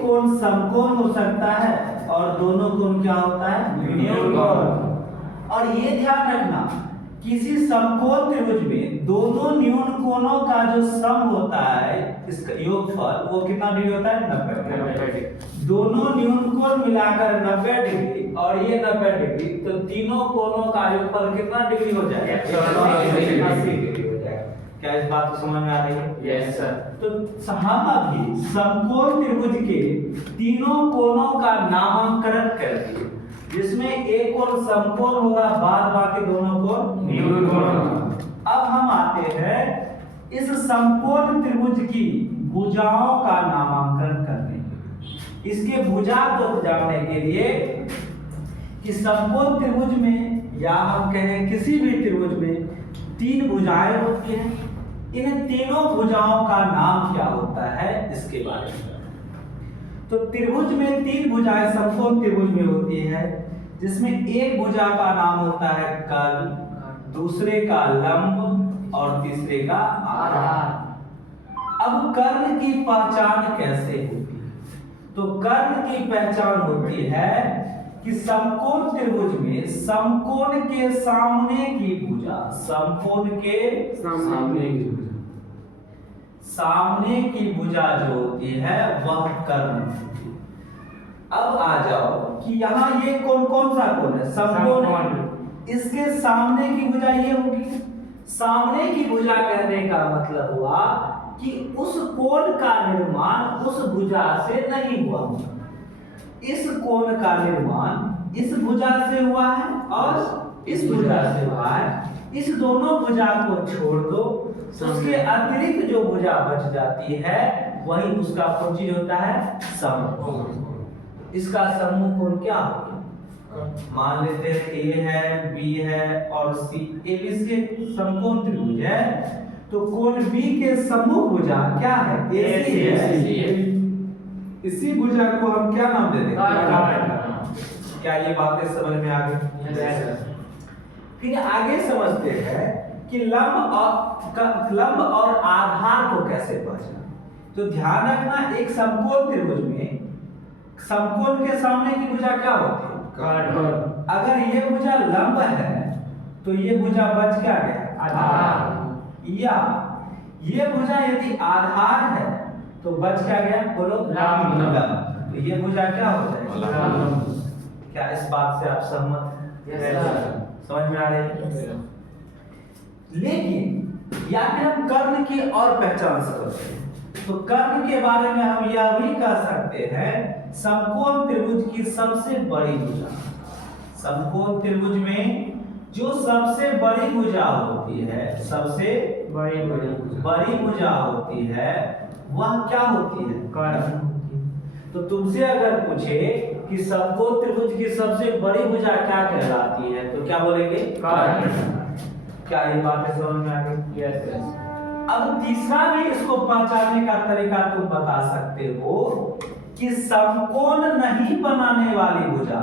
एक कोण समकोण हो सकता है और दोनों कोण क्या होता है, न्यून कोण। और ये ध्यान रखना, किसी समकोण त्रिभुज में दोनों न्यून कोणों का जो सम होता है, इसका योगफल, वो कितना डिग्री होता है, 90 डिग्री। दोनों न्यून कोण मिलाकर 90 डिग्री और ये 90 डिग्री, तो तीनों कोणों का योगफल कितना डिग्री हो जाएगा, 80 डिग्री हो जाएगा। क्या इस बात को समझ में आ रही है? Yes sir. तो हम अभी समकोण त्रिभुज के तीनों कोणों का नामकरण कर दिए, जिसमें एक कोण समकोण होगा, बाद बाकी दोनों कोण न्यून कोण। अब हम आते हैं इस समकोण त्रिभुज की भुजाओं का नामकरण करने। इसके भुजा को जानने के लिए कि समकोण त्रिभुज में या हम कहें किसी भी त्रिभुज में तीन भुजाएं होती हैं, इन तीनों भुजाओं का नाम क्या होता है, इसके बारे में। तो त्रिभुज में तीन भुजाएं समकोण त्रिभुज में होती है, जिसमें एक भुजा का नाम होता है कर्ण, दूसरे का लंब और तीसरे का आधार। अब कर्ण की पहचान कैसे होती है? तो कर्ण की पहचान होती है कि समकोण त्रिभुज में समकोण के सामने की भुजा, समकोण के सामने की भुजा जो होती है वह कर्ण होती है। अब आ जाओ कि यहाँ ये कौन कौन सा कोण है, समकोण। इसके सामने की भुजा ये होगी। सामने की भुजा कहने का मतलब हुआ कि उस कोण का निर्माण उस भुजा से नहीं हुआ। इस कोण का निर्माण इस भुजा से हुआ है और इस भुजा से हुआ है। इस दोनों भुजा को छोड़ दो, उसके अतिरिक्त जो भुजा बच जाती है वही उसका कौन चीज होता है, समकोण। इसका समूह कोण क्या होगा? मान लेते हैं ए है, बी है और सी। ए बी सी समकोण त्रिभुज है, तो कोण बी के समूह भुजा क्या है, एसी है। इसी भुजा को हम क्या नाम दे देंगे? क्या ये बातें समझ में आ गई? फिर आगे समझते हैं कि लंब और आधार को कैसे पहचाना। तो ध्यान रखना, एक समकोण त्रिभुज में समकोण के सामने की भुजा क्या होती है, कर्ण। अगर ये भुजा लंब है तो ये भुजा बच क्या गया, आधार। या ये भुजा यदि आधार है तो बच क्या गया, बोलो, लंब। तो ये भुजा क्या हो जाएगा, क्या इस बात से आप सहमत हैं? समझ में आ रही है? लेकिन या फिर हम कर्ण की और पहचान सकते हैं। तो कर्ण के बारे में हम यह भी कह सकते हैं, समकोण त्रिभुज की सबसे बड़ी भुजा। समकोण त्रिभुज में जो सबसे बड़ी भुजा होती है, सबसे बड़ी भुजा होती है, वह क्या होती है, कर्ण। तो तुमसे अगर पूछे कि समकोण त्रिभुज की सबसे बड़ी भुजा क्या कहलाती है, तो क्या बोलेंगे, कर्ण। क्या ये बातें समझ में आ गई? यस। अब तीसरा भी इसको पहचानने का तरीका तुम बता सकते हो कि समकोण नहीं बनाने वाली भुजा,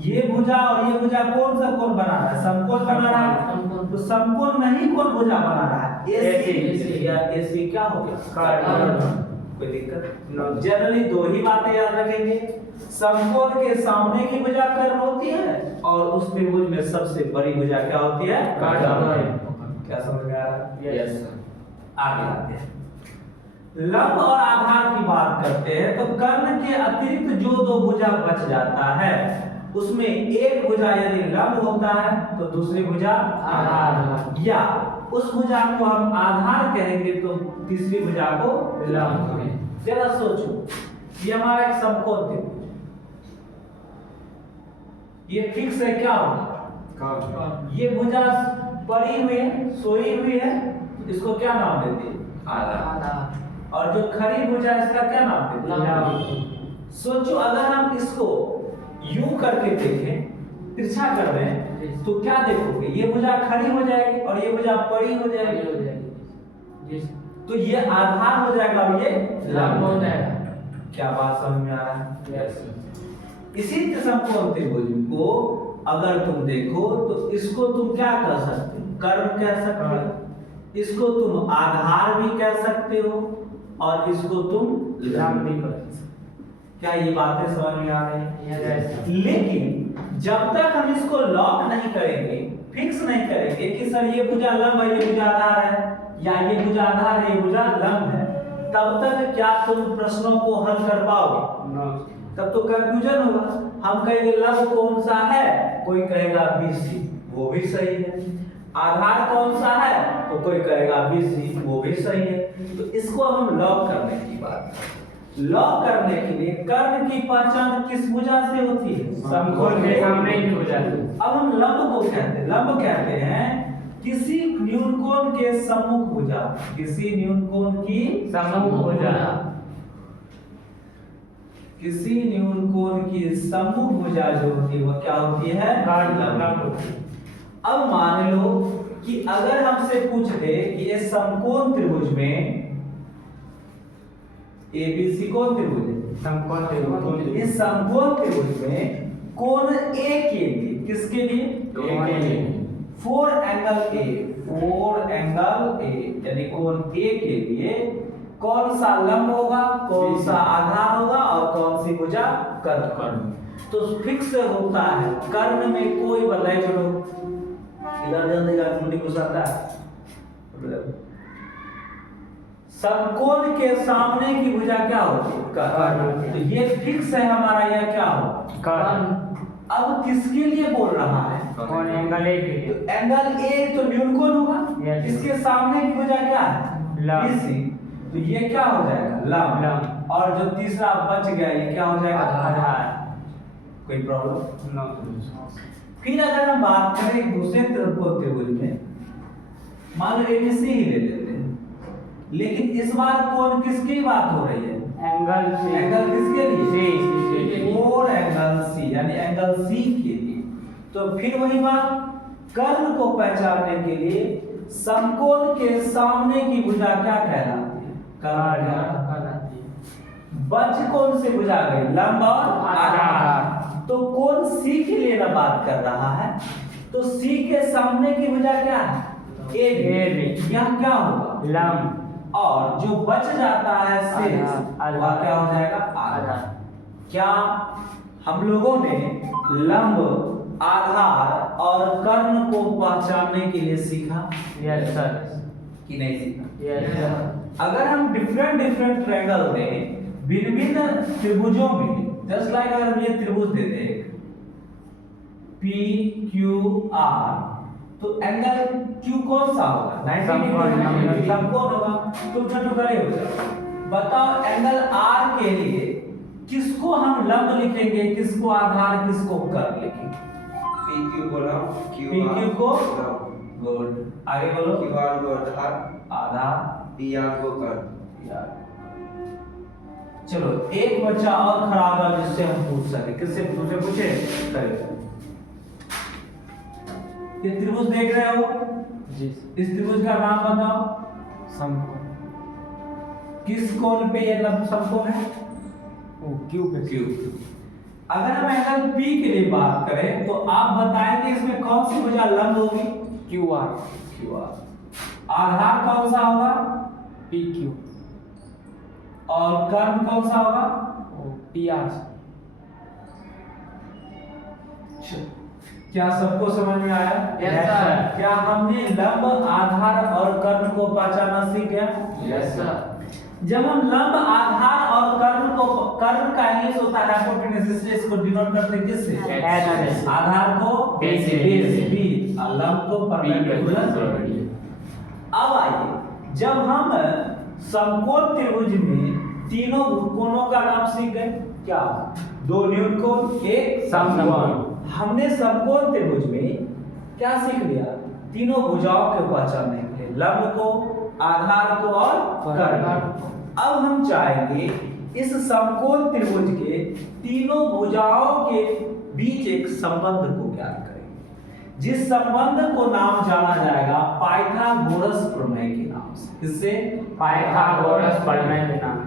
ये भुजा और ये भुजा कौन सा कोण बना रहा है, समकोण बना रहा है। तो समकोण नहीं कौन भुजा बना रहा है, एसी। या एसी क्या हो गया, कर्ण। कोई दिक्कत? जनरली दो ही बातें याद रखेंगे, समकोण के सामने की भुजा कर्ण होती है और उस त्रिभुज में सबसे बड़ी भुजा क्या होती है, कर्ण। क्या समझ में आ रहा है? यस। आगे आते हैं, लंब और आधार की बात करते हैं। तो कर्ण के अतिरिक्त जो दो भुजा बच जाता है, उसमें एक भुजा यदि लंब होता है तो दूसरी भुजा आधार, या उस भुजा को हम आधार कहेंगे तो तीसरी भुजा को लंब कहेंगे। जरा सोचो, ये हमारा एक समकोण त्रिभुज, ये फिक्स है, क्या होगा, ये भुजा पड़ी हुई है, सोई हुई है, इसको क्या नाम देते हैं, आधार। और जो खड़ी भुजा इसका क्या नाम देते हैं, लंब। सोचो अगर हम इसको यूं करके देखें, तिरछा कर रहे हैं, तो क्या देखोगे, ये भुजा खड़ी हो जाएगी और ये भुजा पड़ी हो जाएगी। तो ये आधार हो जाएगा और ये लंब हो जाएगा। क्या बात समझ में आ रहा है? यस। इसी समकोण त्रिभुज को अगर तुम देखो तो इसको तुम क्या कह सकते हो, कर्ण कह सकते हो, इसको तुम आधार भी कह सकते हो और इसको तुम लंब भी कह सकते हो। क्या ये बातें समझ में आ रही है? लेकिन जब तक हम इसको लॉक नहीं करेंगे, फिक्स नहीं करेंगे कि सर ये भुजा लंब है, ये भुजा आधार है, या ये भुजा आधार है, ये भुजा लंब है, तब तक क्या तुम प्रश्नों को हल कर पाओगे? तब तो कंफ्यूजन होगा। हम कहेंगे लंब कौन सा है, कोई कहेगा BC, वो भी सही है। आधार कौन सा है, तो कोई कहेगा BC, वो भी सही है। तो इसको हम लॉक करने की बात करते हैं। लॉक करने के लिए कर्ण की पहचान किस भुजा से होती है? समकोण के सामने की भुजा से। अब हम लंब को कहते हैं, लंब कहते हैं किसी न्यूनकोण के सम्मुख भुजा, किसी न्यूनकोण की सम्मुख भुजा, किसी न्यूनकोण की सम्मुख भुजा जो होती है वो क्या होती है? लंब। अब मान लो कि अगर हमसे पूछ दे कि ये समकोण त्रिभुज में ABC कौन त्रिभुज है? समकोण त्रिभुज। इस समकोण त्रिभुज में कोण A के लिए, किसके लिए? A के लिए। 4 एंगल A, 4 एंगल A यानी कोण A के लिए कौन सा लंब होगा, कौन सा आधार होगा और कौन सी भुजा? कर्ण। तो फिक्स होता है कर्ण में कोई बदलाव छोड़ो, इधर जल्दी का मुंडी घुसाता है। समकोण के सामने की भुजा क्या होती है? कर्ण। तो ये फिक्स है हमारा, यह क्या होगा? कर्ण। अब किसके लिए बोल रहा है? कौन? एंगल A के लिए। तो एंगल A तो न्यूनकोण होगा, Yes. इसके सामने की भुजा क्या है? लंब। BC, तो ये क्या हो जाएगा? लंब। और जो तीसरा बच गया ये क्या हो जाएगा? आधार। कोई प्रॉब्लम? नो। फिर अगर हम बात करें दूसरे त्रिभुज में, मान लो ABC ही ले लेते हैं, लेकिन इस बार कोण किसकी बात हो रही है? Angle C। एंगल किसके लिए? C। 4 एंगल C यानी एंगल C के लिए। तो फिर वही बात, कर्ण को पहचानने के लिए समकोण के सामने की भुजा क्या कहलाती है? कर्ण। बच कौन से भुजा गई? लंब और आधार। तो कोण C के लिए ना बात कर रहा है, तो C के सामने की भुजा क्या है? AB। यह क्या होगा? लंब। और जो बच जाता है शेष वह क्या हो जाएगा? आधार। क्या हम लोगों ने लंब, आधार और कर्ण को पहचानने के लिए सीखा? Yes sir. कि नहीं सीखा? Yes sir. अगर हम डिफरेंट ट्रायंगल में भिन्न त्रिभुजों में, जस्ट लाइक अगर हम ये त्रिभुज दे दे PQR, तो एंगल Q कौन सा होगा? 90 डिग्री समकोण होगा। तो छोटे करे हो जाए, बताओ एंगल R के लिए किसको हम लंब लिखेंगे, किसको आधार, किसको कर्ण लिखेंगे? PQ को लंब, PQ को गुड, आगे बोलो। QR को आधार, PR को कर्ण। यार चलो एक बच्चा और खड़ा होगा जिससे हम पूछ सके, किससे पूछे? करें। ये त्रिभुज देख रहे हो जी। इस त्रिभुज का नाम बताओ। समकोण। किस कोण पे ये समकोण है? Q पे। Q। अगर हम एंगल P के लिए बात करें तो आप बताएंगे इसमें कौन सी भुजा लंब होगी? QR। QR। आधार कौन सा होगा? PQ। और कर्ण कौन सा होगा? PR। क्या सबको समझ में आया? Yes, sir। क्या हमने लंब, आधार और कर्ण को पहचाना सीख गया? Yes sir. जब हम लंब, आधार और कर्ण का इंग्लिश होता है हाइपोटेन्यूज, इसको डिनोट करते हैं किससे? H से। आधार को बेस से। B और लंब को परपेंडिकुलर। अब आइए, जब हम समकोण त्रिभुज में तीनों कोणों का नाम सीख गए, क्या? दो न्यूनकोण, एक समकोण। हमने समकोण त्रिभुज में क्या सीख लिया? तीनों भुजाओं को पहचानने के लिए, लंब को, आधार को और कर्ण। अब हम चाहेंगे इस समकोण त्रिभुज के तीनों भुजाओं के बीच एक संबंध को ज्ञात करेंगे, जिस संबंध को नाम जाना जाएगा पाइथागोरस प्रमेय के नाम से। इससे पाइथागोरस प्रमेय के नाम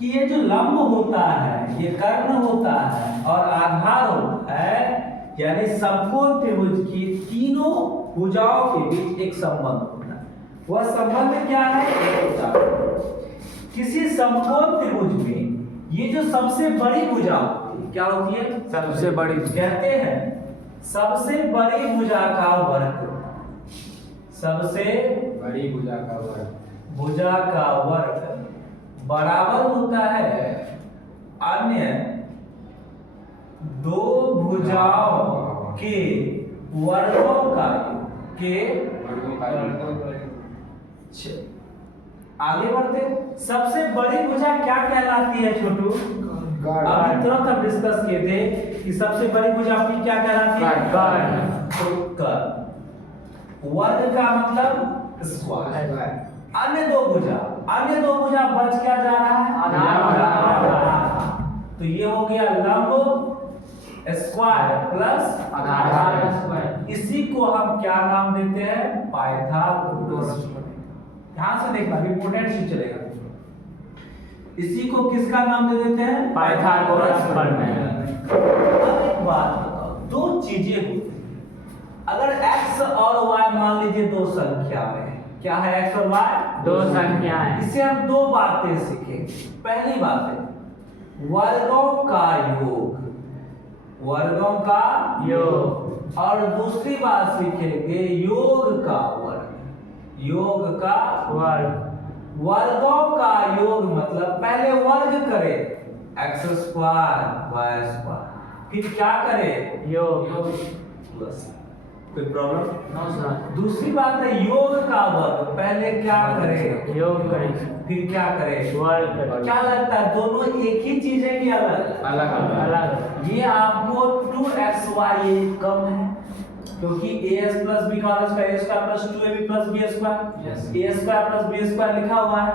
कि ये जो लंब होता है, ये कर्ण होता है और आधार होता है, यानी समकोण त्रिभुज की तीनों भुजाओं के बीच एक संबंध होता है। वह संबंध क्या है? किसी समकोण त्रिभुज में ये जो सबसे बड़ी भुजा होती है, क्या होती है? सबसे बड़ी कहते हैं सबसे बड़ी भुजा का वर्ग, सबसे बड़ी भुजा का वर्ग भुजा का वर्ग बराबर होता है अन्य दो भुजाओं के वर्गों का योग। के आगे बढ़ते, सबसे बड़ी भुजा क्या कहलाती है छोटू? अभी तुरंत हम डिस्कस किए थे कि सबसे बड़ी भुजा अपनी क्या कहलाती है? कर्ण। वर्ग का मतलब स्क्वायर। अन्य दो भुजा बच क्या जा रहा है? आधार। तो ये हो गया लंब स्क्वायर प्लस आधार। इसी को हम क्या नाम देते हैं? पाइथागोरस। ध्यान से देखना, इंपोर्टेंट चीज चलेगा। इसी को किसका नाम दे देते हैं? पाइथागोरस प्रमेय। अब एक बात बताओ, दो चीजें होती हैं। अगर x और y मान लीजिए दो संख्या में, क्या है x और y? दो संख्याएं। इससे हम दो बातें सीखेंगे। पहली बात है वर्गों का योग, वर्गों का योग। और दूसरी बात सीखेंगे योग का वर्ग, योग का वर्ग। वर्गों का योग मतलब पहले वर्ग करे x स्क्वायर y स्क्वायर, फिर क्या करे? योग। प्लस। कोई प्रॉब्लम? No sir. दूसरी बात है योग का वर्ग, पहले क्या करे? योग करें, फिर क्या करे? वर्ग करें। क्या लगता है दोनों एक ही चीज है कि अलग? अलग। ये आपको 2xy कम है क्योंकि as प्लस बी का square a square plus 2ab plus b square, a square plus b square लिखा हुआ है।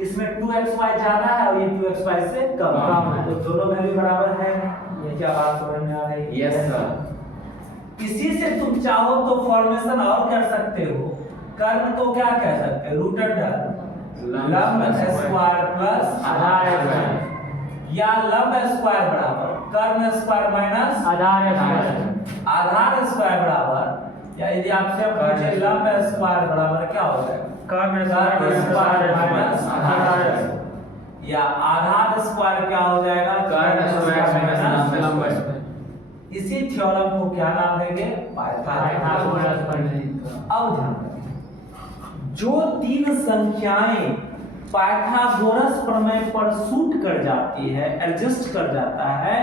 इसमें 2xy ज्यादा है और ये 2xy से कम है, तो दोनों वैल्यू बराबर है। ये क्या बात समझ में आ रही है? Yes sir. इसी से तुम चाहो तो फॉर्मेशन और कर सकते हो। कर्ण को क्या कह सकते हैं? रूट अंडर लंब स्क्वायर प्लस आधार स्क्वायर, या लंब स्क्वायर बराबर कर्ण स्क्वायर माइनस आधार स्क्वायर। आधार स्क्वायर बराबर, या यदि आपसे हम पूछे लंब स्क्वायर बराबर क्या हो जाएगा? कर्ण square minus Aadhaar Aadhaar. Square. या आधार स्क्वायर क्या हो जाएगा? कर्ण स्क्वायर माइनस लंब स्क्वायर। इसी थ्योरम को क्या नाम देंगे? पाइथागोरस प्रमेय। अब ध्यान रखें, जो तीन संख्याएं पाइथागोरस प्रमेय पर सूट कर जाती है, एडजस्ट कर जाता है,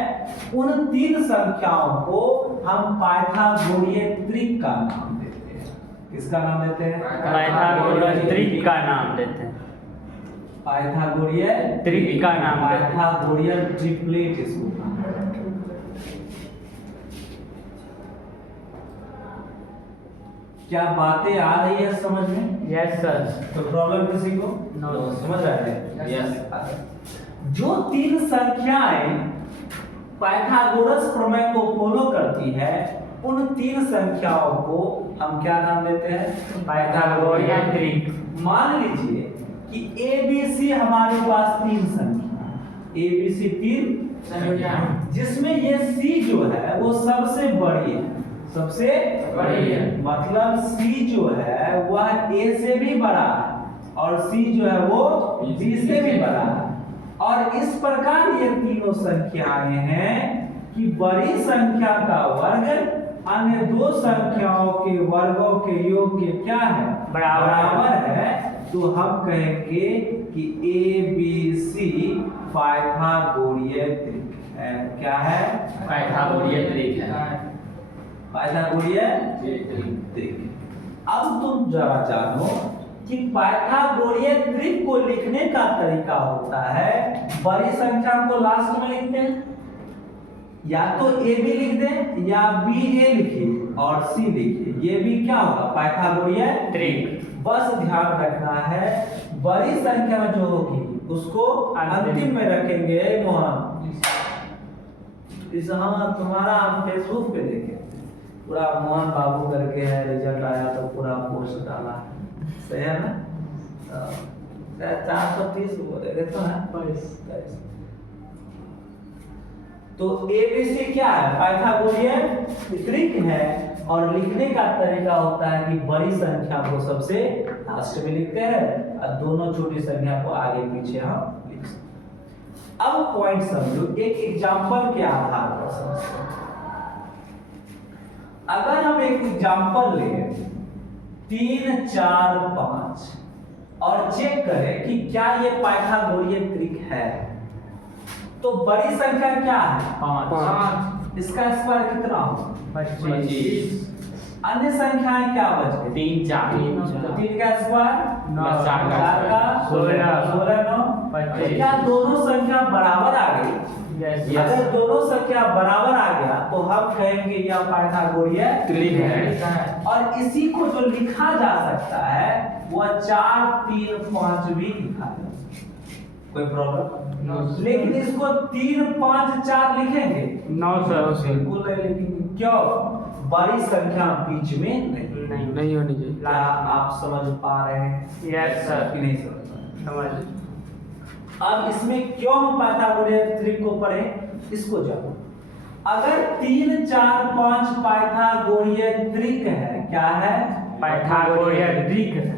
उन तीन संख्याओं को हम पाइथागोरीय त्रिक का नाम देते हैं। किसका नाम देते हैं? पाइथागोरस त्रिक का नाम देते हैं। पाइथागोरीय त्रिक का नाम देते हैं। पाइथागोरीय ट्रिपलेट इसको नाम देते हैं। क्या बातें आ रही है समझ में? Yes sir. तो प्रॉब्लम किसी को? नो। समझ रहे हैं? यस। जो तीन संख्याएं पाइथागोरस प्रमेय को फॉलो करती है, उन तीन संख्याओं को हम क्या नाम देते हैं? पाइथागोरीय त्रिक। मान लीजिए कि ABC हमारे पास तीन संख्या, ABC तीन संख्या, जिसमें ये C जो है वो सबसे बड़ी है, सबसे बड़ी है। मतलब C जो है वह A से भी बड़ा है और C जो है वो B से भी बड़ा है। और इस प्रकार ये तीनों संख्याएं हैं कि बड़ी संख्या का वर्ग अन्य दो संख्याओं के वर्गों के योग के क्या है? बराबर है। तो हम कहेंगे कि ABC पाइथागोरीय त्रिक है। क्या है? पाइथागोरीय त्रिक है। पाइथागोरीय त्रिक। अब तुम जरा जानो कि पाइथागोरीय त्रिक को लिखने का तरीका होता है, बड़ी संख्या को लास्ट में लिखते हैं, या तो ए बी लिख दें या बी ए लिखिए और सी लिखिए, ये भी क्या होगा? पाइथागोरीय त्रिक। बस ध्यान रखना है बड़ी संख्या जो होगी उसको अंतिम में रखेंगे। मोहन इस हाँ तुम्हारा हम फेसबुक पे देखे पूरा मोहन बाबू करके है, रिजल्ट आया तो पूरा पोस्ट डाला, सही है ना? 430 बोले तो है। तो ABC क्या है? पाइथागोरीय त्रिक है। और लिखने का तरीका होता है कि बड़ी संख्या को सबसे लास्ट में लिखते हैं और दोनों छोटी संख्या को आगे पीछे हम लिख सकते हैं। अब पॉइंट समझो, एक एग्जांपल के आधार पर समझते हैं। अगर हम एक एग्जांपल लें 3, 4, 5 और चेक करें कि क्या ये पाइथागोरियन ट्रिक है, तो बड़ी संख्या क्या है? 5 इसका स्क्वायर कितना होगा? 25 अन्य संख्याएं क्या बच गई? 3 4 तो 3 का स्क्वायर 9, 4 का 16, 16 9। 25। क्या दोनों संख्या बराबर आ गई? यस अगर दोनों संख्या बराबर आ गया तो हम कहेंगे यह पाइथागोरियन ट्रिक है। और इसी को जो लिखा जा सकता है वह 4 3 5 भी लिखा जा सकता है। कोई प्रॉब्लम? लेकिन इसको 3 5 4 लिखेंगे 9 सर बिल्कुल नहीं लिखेंगे। क्यों? बड़ी संख्या बीच में नहीं होनी चाहिए। क्या आप समझ पा रहे हैं? यस सर कि नहीं समझ पा रहे? समझ। अब इसमें क्यों हम पाइथागोरियन ट्रिक को पढ़ें, इसको जानो। अगर 3 4 5 पाइथागोरियन ट्रिक है, क्या है? पाइथागोरियन ट्रिक है।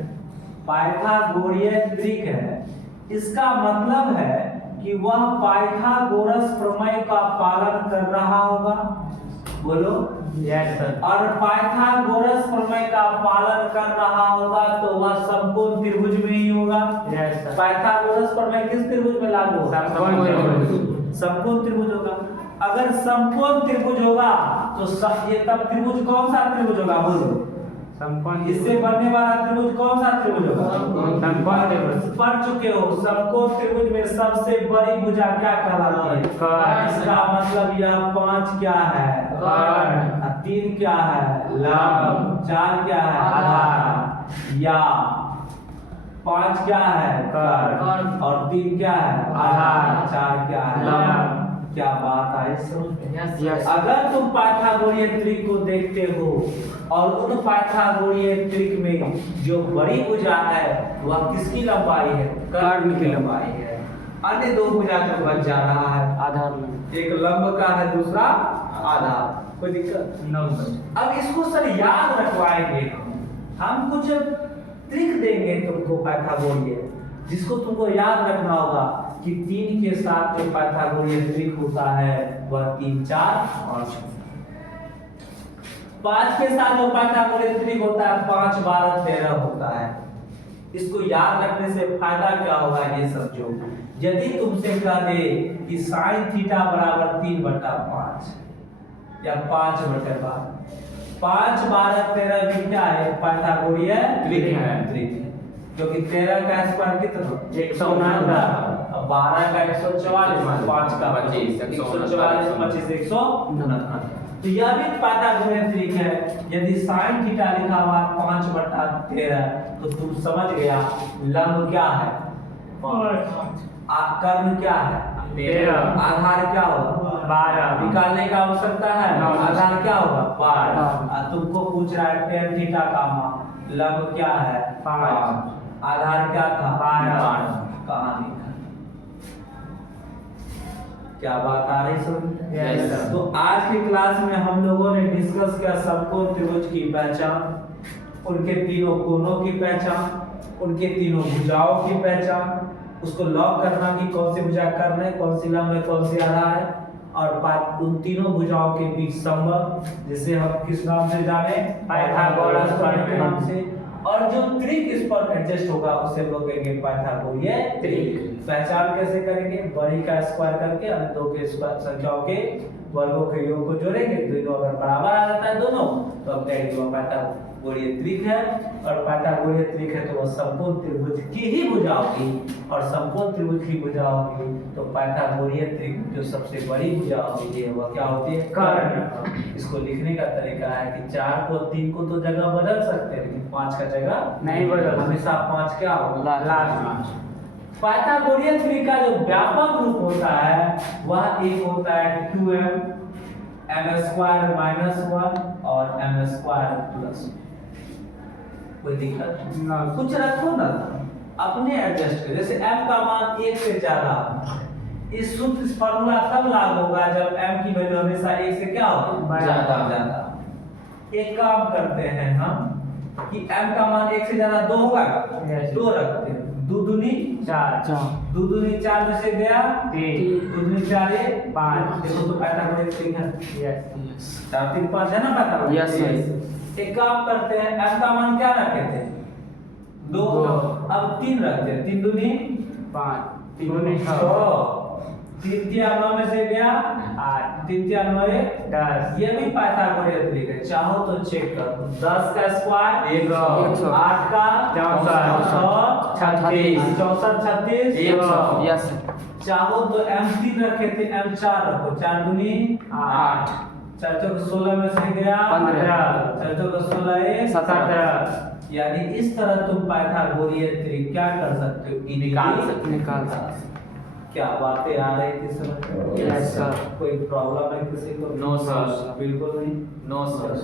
पाइथागोरियन ट्रिक है, इसका मतलब है कि वह पाइथागोरस प्रमेय का पालन कर रहा होगा। बोलो। Yes sir. और पाइथागोरस प्रमेय का पालन कर रहा होगा तो वह समकोण त्रिभुज में ही होगा। Yes sir. पाइथागोरस प्रमेय किस त्रिभुज में लागू होगा? समकोण त्रिभुज। समकोण त्रिभुज होगा। अगर समकोण त्रिभुज होगा तो ये तब त्रिभुज कौन सा त्रिभुज होगा? बोलो। समकोण इससे बनने वाला त्रिभुज कौन सा त्रिभुज होगा? समकोण त्रिभुज। पढ़ चुके हो, समकोण त्रिभुज में सबसे बड़ी भुजा क्या कहलाती है? कर्ण। इसका मतलब यह 5 क्या है? कर्ण। 3 क्या है? लंब। 4 क्या है? आधार। या 5 क्या है? कर्ण। और 3 क्या है? आधार। 4 क्या है? लंब। क्या बात आई समझ में? यस। अगर तुम पाइथागोरियन ट्रिक को देखते हो और उन पाइथागोरियन ट्रिक में जो बड़ी भुजा है वह किसकी लंबाई है? कर्ण की लंबाई है। अन्य दो भुजा जो बच जा रहा है आधार एक लंब का है, दूसरा आधार। कोई दिक्कत? 9 अब इसको सर याद रखवाएंगे, हम कुछ ट्रिक देंगे तुमको पाइथागोरियन, जिसको तुमको याद रखना होगा कि 3 के साथ जो पाइथागोरियन ट्रिक होता है वह 3 4 5। 5 के साथ जो पाइथागोरियन ट्रिक होता है 5 12 13 होता है। इसको याद रखने से फायदा क्या होगा ये समझो। यदि तुमसे कह दे कि sin थीटा बराबर 3/5 या 5/12, 5 12 13 भी क्या है? पाइथागोरियन ट्रिक है। ट्रिक है। क्योंकि 13 का स्क्वायर कितना? 169। 12 का 144, 5 का 25, 144, 25 169। तो यह भी पाइथागोरियन ट्रिक है। यदि sin थीटा लिखा हुआ 5/13 तो तुम समझ गया लंब क्या है? कर्ण क्या है? 13। आधार क्या होगा? 12। निकालने का आवश्यकता है। 9। आधार क्या होगा? 12। हाँ। तुमको पूछ रहा है tan थीटा का मान, लंब क्या है? 5। आधार क्या था? 12। कहाँ लिखा? क्या बात आ रही समझ? Yes, sir. तो आज की क्लास में हम लोगों ने डिस्कस किया समकोण त्रिभुज की पहचान, उनके तीनों कोणों की पहचान, उनके तीनों भुजाओं की पहचान, उसको लॉक करना कि कौन सी भुजा कर्ण है, कौन सी लंब है, कौन सी आधार है, और उन तीनों भुजाओं के बीच संबंध, जिसे हम किस नाम से जाने? पाइथागोरस प्रमेय के नाम से। और जो ट्रिक इस पर एडजस्ट होगा उसे हम लोग कहेंगे पाइथागोरियन ट्रिक। पहचान कैसे करेंगे? बड़ी का स्क्वायर करके और दो के स्क्वायर संख्याओं के वर्गों के योग को जोड़ेंगे, दोनों अगर बराबर आ जाता है दोनों तो हम कहेंगे वह पाइथागोरियन ट्रिक है। और पाइथागोरियन ट्रिक है तो वह समकोण त्रिभुज की ही भुजा होगी, और समकोण त्रिभुज की भुजा होगी तो पाइथागोरियन ट्रिक जो सबसे बड़ी भुजा होती है वह क्या होती है? कर्ण। इसको लिखने का तरीका है कि 4 को 3 को तो जगह बदल सकते हैं, लेकिन 5 का जगह नहीं बदल। हमेशा 5 क्या होगा? लास्ट। पाइथागोरियन ट्रिक का जो व्यापक रूप होता है वह एक होता है 2m m² -1 और m² +1। कोई दिक्कत? कुछ रखो ना, अपने एडजस्ट कर। जैसे m का मान 1 से ज्यादा, इस सूत्र इस फार्मूला तब लागू होगा जब m की वैल्यू हमेशा 1 से क्या होगी? ज्यादा। एक काम करते हैं हम कि m का मान 1 से ज्यादा 2 होगा, Yes. 2 रखते हैं। दो दूनी चार दो दूनी 4 में से गया तीन दो दूनी 4 है 5 देखो तो पाइथागोरस ठीक है यस 4 3 5 है ना पाइथागोरस Yes, sir. एक काम करते हैं m का मान क्या रखे थे 2 दो। अब 3 रखते हैं 3 दूनी 5 तीन 6 3 3 9 में से गया 8 3 3 9 है 10 ये भी पाइथागोरस ट्रिक है चाहो तो चेक करो 10 का स्क्वायर 100 8 का 64 36 64 36 100 Yes, sir. चाहो तो m3 रखे थे m4 रखो 4 दूनी 8 4 चौक 16 में से गया 15 4 चौक 16 है 17 यानी इस तरह तुम पाइथागोरियन ट्रिक क्या कर सकते हो निकाल सकते निकाल सकते। क्या बातें आ रही थी समझ Yes, sir. कोई प्रॉब्लम है किसी को No, sir. बिल्कुल नहीं नो सर